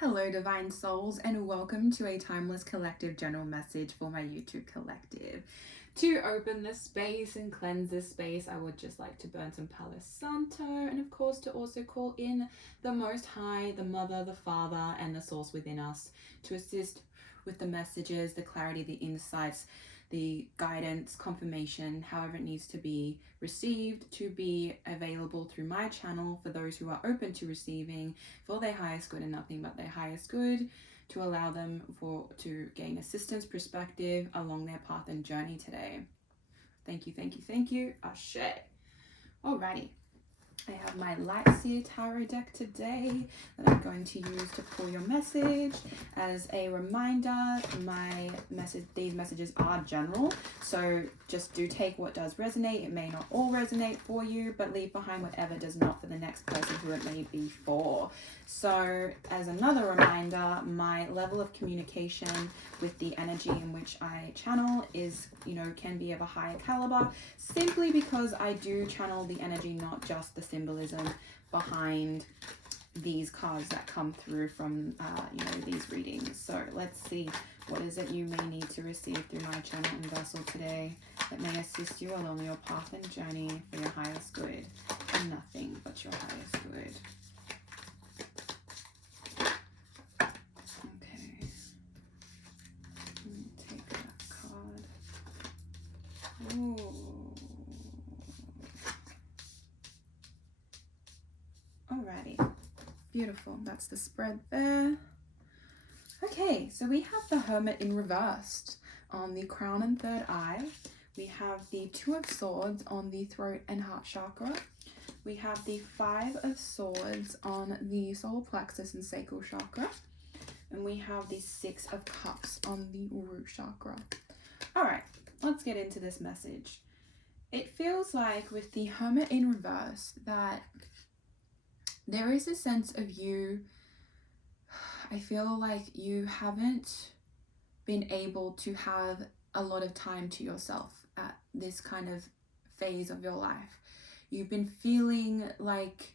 Hello, Divine Souls, and welcome to a timeless collective general message for my YouTube collective. To open this space and cleanse this space, I would just like to burn some Palo Santo, and of course to also call in the Most High, the Mother, the Father, and the Source within us to assist with the messages, the clarity, the insights, the guidance, confirmation, however it needs to be received, to be available through my channel for those who are open to receiving for their highest good and nothing but their highest good, to allow them to gain assistance, perspective along their path and journey today. Thank you, thank you, thank you. Ashe. Alrighty. I have my Lightseer Tarot deck today that I'm going to use to pull your message. As a reminder, these messages are general, so just do take what does resonate. It may not all resonate for you, but leave behind whatever does not for the next person who it may be for. So as another reminder, my level of communication with the energy in which I channel is, can be of a higher caliber, simply because I do channel the energy, not just the symbolism behind these cards that come through from these readings. So let's see, what is it you may need to receive through my channel and vessel today that may assist you along your path and journey for your highest good and nothing but your highest good. Okay, let me take that card. Ooh. Alrighty, beautiful. That's the spread there. Okay, so we have the Hermit in reversed on the crown and third eye. We have the Two of Swords on the throat and heart chakra. We have the Five of Swords on the solar plexus and sacral chakra. And we have the Six of Cups on the root chakra. All right, let's get into this message. It feels like with the Hermit in reverse that there is a sense of you, I feel like you haven't been able to have a lot of time to yourself at this kind of phase of your life. You've been feeling like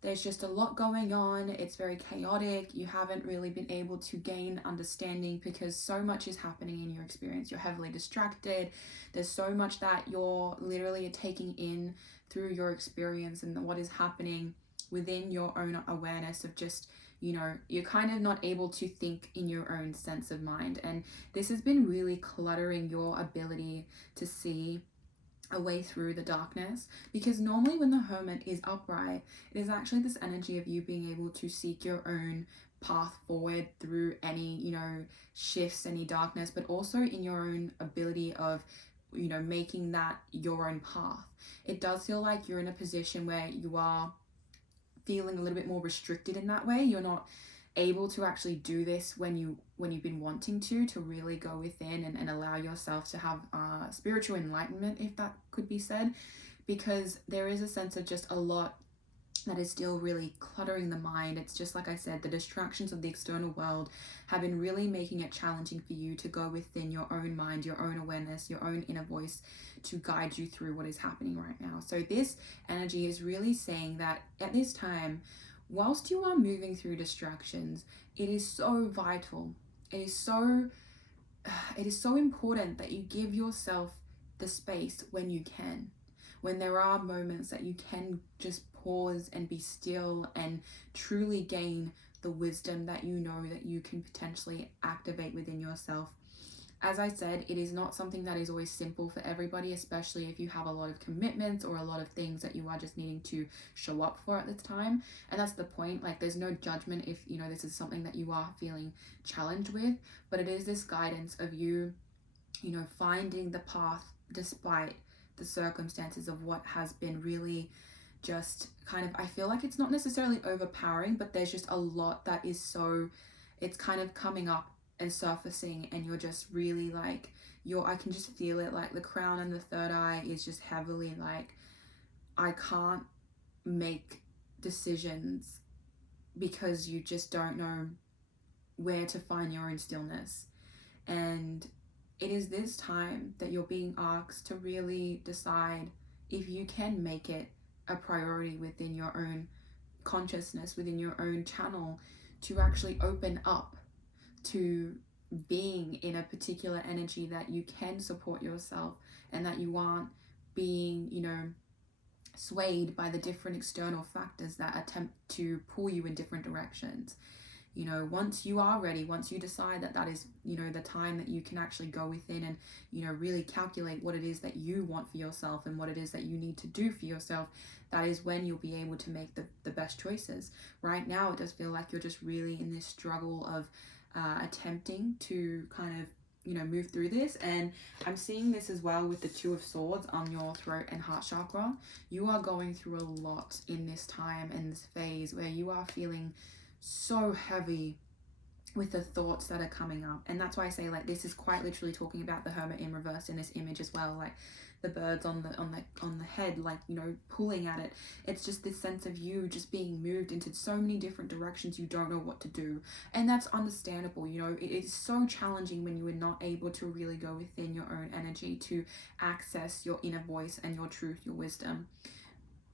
there's just a lot going on. It's very chaotic. You haven't really been able to gain understanding because so much is happening in your experience. You're heavily distracted. There's so much that you're literally taking in through your experience and what is happening within your own awareness of just, you're kind of not able to think in your own sense of mind. And this has been really cluttering your ability to see a way through the darkness, because normally when the Hermit is upright, it is actually this energy of you being able to seek your own path forward through any, shifts, any darkness, but also in your own ability of, making that your own path. It does feel like you're in a position where you are feeling a little bit more restricted in that way. You're not able to actually do this when you've been wanting to really go within and allow yourself to have spiritual enlightenment, if that could be said, because there is a sense of just a lot that is still really cluttering the mind. It's just like I said, the distractions of the external world have been really making it challenging for you to go within your own mind, your own awareness, your own inner voice to guide you through what is happening right now. So this energy is really saying that at this time, whilst you are moving through distractions, it is so vital. It is so important that you give yourself the space when you can. When there are moments that you can just pause and be still and truly gain the wisdom that that you can potentially activate within yourself. As I said, it is not something that is always simple for everybody, especially if you have a lot of commitments or a lot of things that you are just needing to show up for at this time. And that's the point. Like, there's no judgment if, this is something that you are feeling challenged with, but it is this guidance of you, finding the path despite the circumstances of what has been really just kind of, I feel like it's not necessarily overpowering, but there's just a lot that is it's kind of coming up and surfacing, and you're just really like, I can just feel it, like the crown and the third eye is just heavily like, I can't make decisions because you just don't know where to find your own stillness. And it is this time that you're being asked to really decide if you can make it a priority within your own consciousness, within your own channel, to actually open up to being in a particular energy that you can support yourself, and that you aren't being, you know, swayed by the different external factors that attempt to pull you in different directions. You know, once you are ready, once you decide that that is, you know, the time that you can actually go within and, you know, really calculate what it is that you want for yourself and what it is that you need to do for yourself, that is when you'll be able to make the best choices. Right now, it does feel like you're just really in this struggle of attempting to kind of, you know, move through this. And I'm seeing this as well with the Two of Swords on your throat and heart chakra. You are going through a lot in this time and this phase where you are feeling so heavy with the thoughts that are coming up. And that's why I say, like, this is quite literally talking about the Hermit in reverse in this image as well, like the birds on the head, like, you know, pulling at it. It's just this sense of you just being moved into so many different directions, you don't know what to do. And that's understandable. You know, it is so challenging when you are not able to really go within your own energy to access your inner voice and your truth, your wisdom.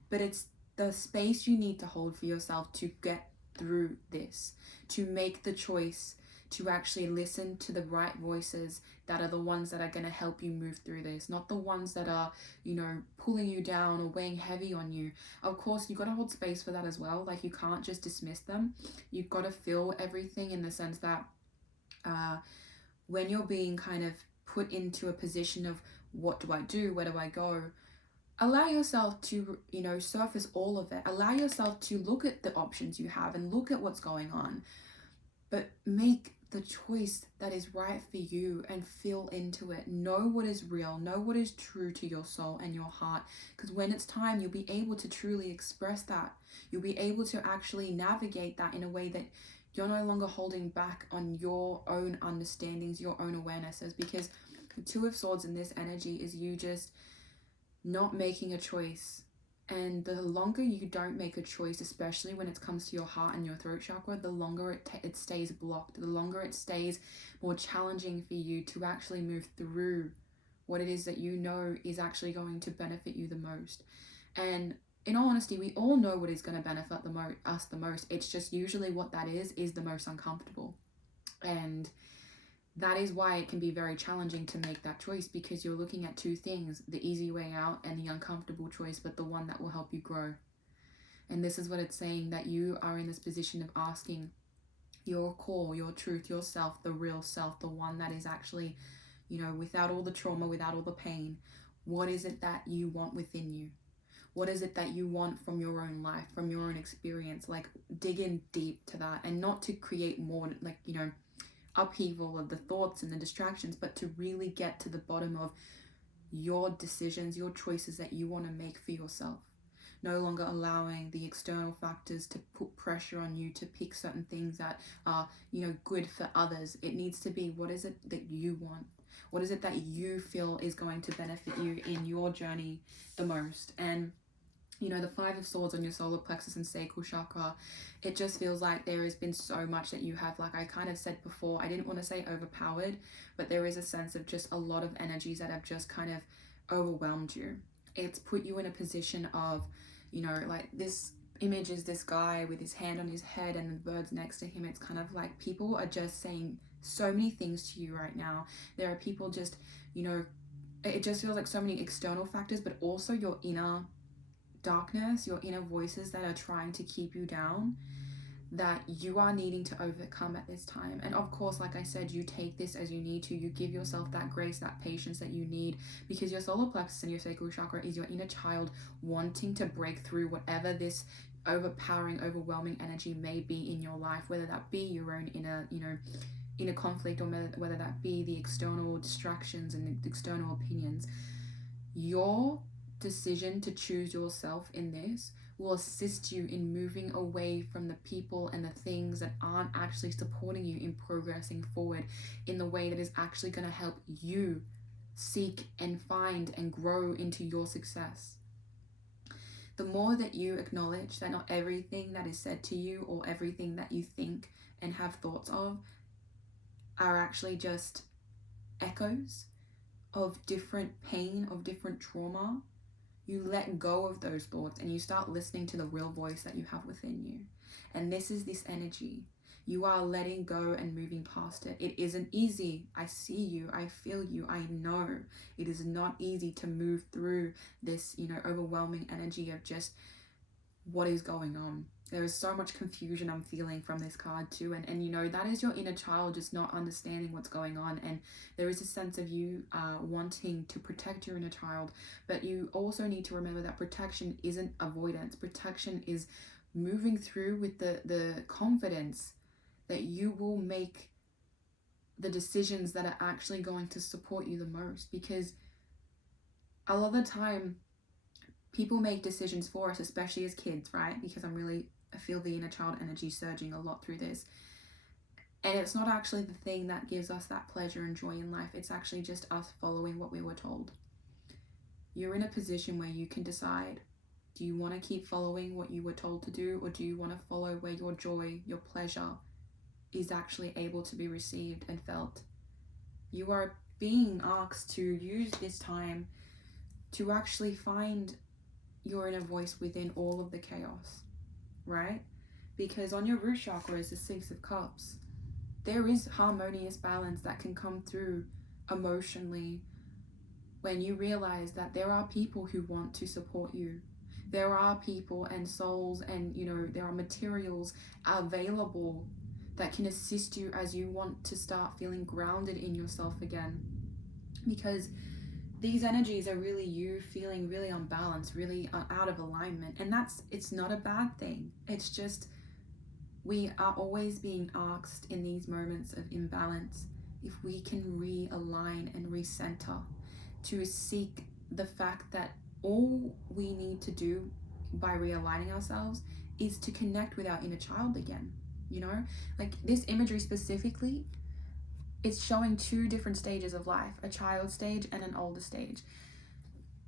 But it's the space you need to hold for yourself to get through this, to make the choice to actually listen to the right voices that are the ones that are going to help you move through this, not the ones that are, you know, pulling you down or weighing heavy on you. Of course, you got to hold space for that as well. Like, you can't just dismiss them. You've got to feel everything, in the sense that when you're being kind of put into a position of, what do I do, where do I go, allow yourself to, you know, surface all of it. Allow yourself to look at the options you have and look at what's going on, but make the choice that is right for you and feel into it. Know what is real, know what is true to your soul and your heart, because when it's time, you'll be able to truly express that. You'll be able to actually navigate that in a way that you're no longer holding back on your own understandings, your own awarenesses, because the Two of Swords in this energy is you just not making a choice. And the longer you don't make a choice, especially when it comes to your heart and your throat chakra, the longer it stays blocked, the longer it stays more challenging for you to actually move through what it is that you know is actually going to benefit you the most. And in all honesty, we all know what is going to benefit us the most. It's just usually what that is the most uncomfortable. And that is why it can be very challenging to make that choice, because you're looking at two things: the easy way out and the uncomfortable choice, but the one that will help you grow. And this is what it's saying, that you are in this position of asking your core, your truth, yourself, the real self, the one that is actually, you know, without all the trauma, without all the pain. What is it that you want within you? What is it that you want from your own life, from your own experience? Like, dig in deep to that, and not to create more, like, you know, upheaval of the thoughts and the distractions, but to really get to the bottom of your decisions, your choices that you want to make for yourself. No longer allowing the external factors to put pressure on you to pick certain things that are, you know, good for others. It needs to be, what is it that you want? What is it that you feel is going to benefit you in your journey the most? And you know, the Five of Swords on your solar plexus and sacral chakra, it just feels like there has been so much that you have, like I kind of said before, I didn't want to say overpowered, but there is a sense of just a lot of energies that have just kind of overwhelmed you. It's put you in a position of, you know, like this image is this guy with his hand on his head and the birds next to him. It's kind of like people are just saying so many things to you right now. There are people just, you know, it just feels like so many external factors, but also your inner darkness, your inner voices that are trying to keep you down, that you are needing to overcome at this time. And of course, like I said, you take this as you need to. You give yourself that grace, that patience that you need, because your solar plexus and your sacral chakra is your inner child wanting to break through whatever this overpowering, overwhelming energy may be in your life, whether that be your own inner, you know, inner conflict, or whether that be the external distractions and the external opinions. Your decision to choose yourself in this will assist you in moving away from the people and the things that aren't actually supporting you in progressing forward in the way that is actually going to help you seek and find and grow into your success. The more that you acknowledge that not everything that is said to you or everything that you think and have thoughts of are actually just echoes of different pain, of different trauma, you let go of those thoughts and you start listening to the real voice that you have within you. And this is this energy. You are letting go and moving past it. It isn't easy. I see you. I feel you. I know it is not easy to move through this, overwhelming energy of just what is going on. There is so much confusion I'm feeling from this card too, and that is your inner child just not understanding what's going on, and there is a sense of you wanting to protect your inner child, but you also need to remember that protection isn't avoidance. Protection is moving through with the confidence that you will make the decisions that are actually going to support you the most, because a lot of the time people make decisions for us, especially as kids, right? Because I feel the inner child energy surging a lot through this. And it's not actually the thing that gives us that pleasure and joy in life. It's actually just us following what we were told. You're in a position where you can decide, do you want to keep following what you were told to do, or do you want to follow where your joy, your pleasure is actually able to be received and felt? You are being asked to use this time to actually find your inner voice within all of the chaos, right? Because on your root chakra is the Six of Cups. There is harmonious balance that can come through emotionally when you realize that there are people who want to support you. There are people and souls and, there are materials available that can assist you as you want to start feeling grounded in yourself again. Because these energies are really you feeling really unbalanced, really out of alignment. And it's not a bad thing. It's just we are always being asked in these moments of imbalance if we can realign and recenter, to seek the fact that all we need to do by realigning ourselves is to connect with our inner child again. Like this imagery specifically, it's showing two different stages of life, a child stage and an older stage.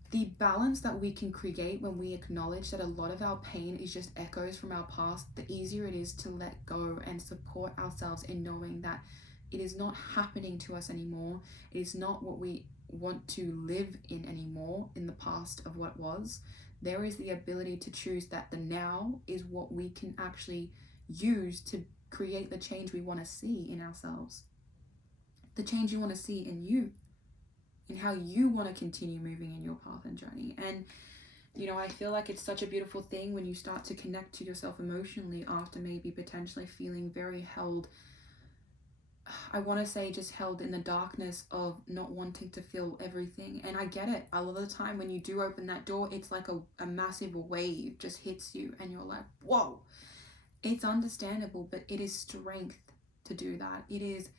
The balance that we can create when we acknowledge that a lot of our pain is just echoes from our past, the easier it is to let go and support ourselves in knowing that it is not happening to us anymore. It is not what we want to live in anymore in the past of what was. There is the ability to choose that the now is what we can actually use to create the change we want to see in ourselves. The change you want to see in you, in how you want to continue moving in your path and journey. And I feel like it's such a beautiful thing when you start to connect to yourself emotionally after maybe potentially feeling very held, I want to say just held in the darkness of not wanting to feel everything. And I get it. A lot of the time when you do open that door, it's like a massive wave just hits you and you're like, whoa. It's understandable, but it is strength to do that. It is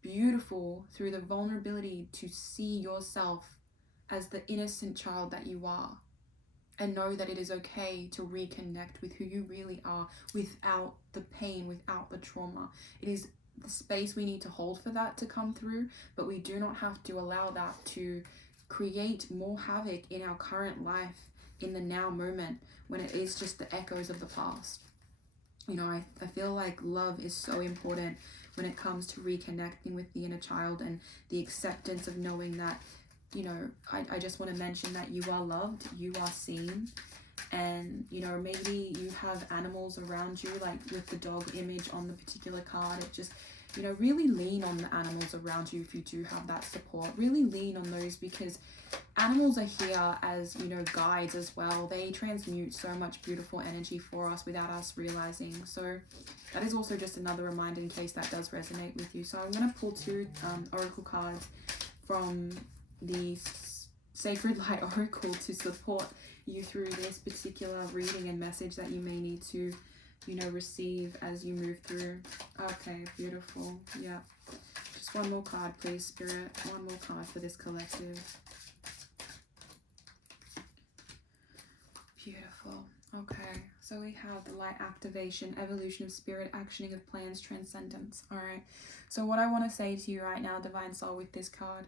beautiful through the vulnerability to see yourself as the innocent child that you are, and know that it is okay to reconnect with who you really are without the pain, without the trauma. It is the space we need to hold for that to come through, but we do not have to allow that to create more havoc in our current life, in the now moment, when it is just the echoes of the past. I feel like love is so important when it comes to reconnecting with the inner child, and the acceptance of knowing that, I just want to mention that you are loved, you are seen, and, maybe you have animals around you, like with the dog image on the particular card. It just, really lean on the animals around you if you do have that support. Really lean on those, because animals are here as, guides as well. They transmute so much beautiful energy for us without us realizing. So that is also just another reminder in case that does resonate with you. So I'm going to pull two oracle cards from the Sacred Light Oracle to support you through this particular reading and message that you may need to, receive as you move through. Okay, beautiful. Yeah. Just one more card, please, Spirit. One more card for this collective. Beautiful. Okay, so we have the light activation, evolution of spirit, actioning of plans, transcendence. All right, so what I want to say to you right now, Divine Soul, with this card,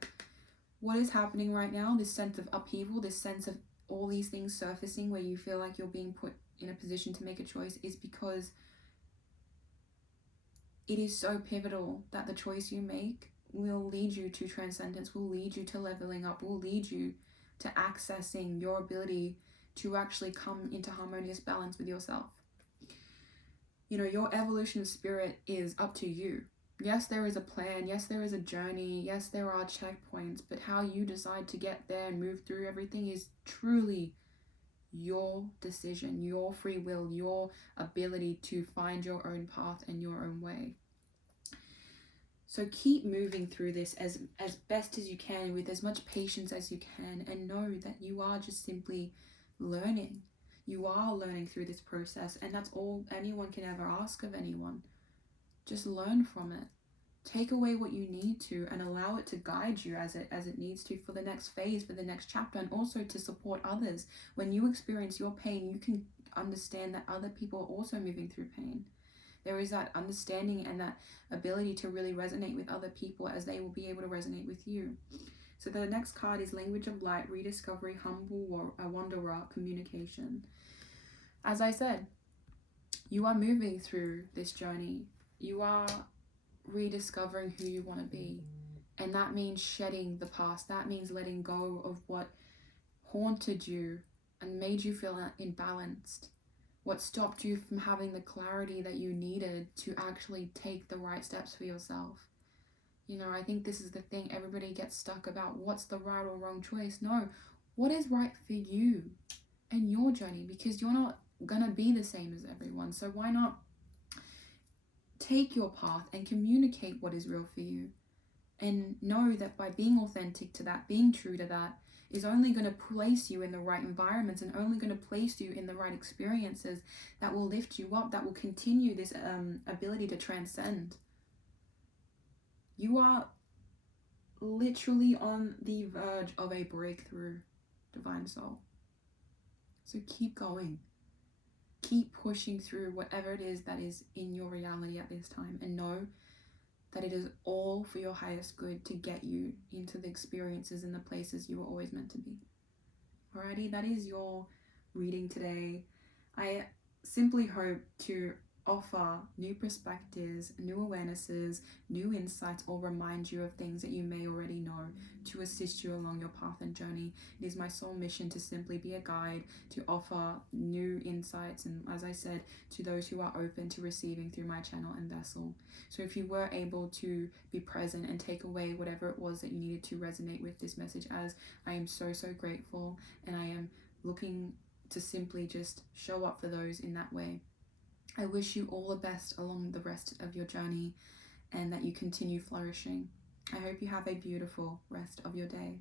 what is happening right now, this sense of upheaval, this sense of all these things surfacing where you feel like you're being put in a position to make a choice, is because it is so pivotal that the choice you make will lead you to transcendence, will lead you to leveling up, will lead you to accessing your ability to actually come into harmonious balance with yourself. You know, your evolution of spirit is up to you. Yes, there is a plan. Yes, there is a journey. Yes, there are checkpoints. But how you decide to get there and move through everything is truly your decision, your free will, your ability to find your own path and your own way. So keep moving through this as best as you can, with as much patience as you can, and know that you are just simply learning. You are learning through this process, and that's all anyone can ever ask of anyone. Just learn from it. Take away what you need to and allow it to guide you as it needs to for the next phase, for the next chapter, and also to support others. When you experience your pain, you can understand that other people are also moving through pain. There is that understanding and that ability to really resonate with other people, as they will be able to resonate with you. So the next card is Language of Light, Rediscovery, Humble Wanderer, Communication. As I said, you are moving through this journey. You are rediscovering who you want to be. And that means shedding the past. That means letting go of what haunted you and made you feel imbalanced. What stopped you from having the clarity that you needed to actually take the right steps for yourself. You know, I think this is the thing, everybody gets stuck about what's the right or wrong choice. No, what is right for you and your journey? Because you're not gonna be the same as everyone. So why not take your path and communicate what is real for you? And know that by being authentic to that, being true to that, is only going to place you in the right environments and only going to place you in the right experiences that will lift you up, that will continue this ability to transcend. You are literally on the verge of a breakthrough, divine soul. So keep going. Keep pushing through whatever it is that is in your reality at this time, and know that it is all for your highest good to get you into the experiences and the places you were always meant to be. Alrighty, that is your reading today. I simply hope to offer new perspectives, new awarenesses, new insights, or remind you of things that you may already know to assist you along your path and journey. It is my sole mission to simply be a guide, to offer new insights, and as I said, to those who are open to receiving through my channel and vessel. So if you were able to be present and take away whatever it was that you needed to resonate with this message, as I am so grateful, and I am looking to simply just show up for those in that way. I wish you all the best along the rest of your journey, and that you continue flourishing. I hope you have a beautiful rest of your day.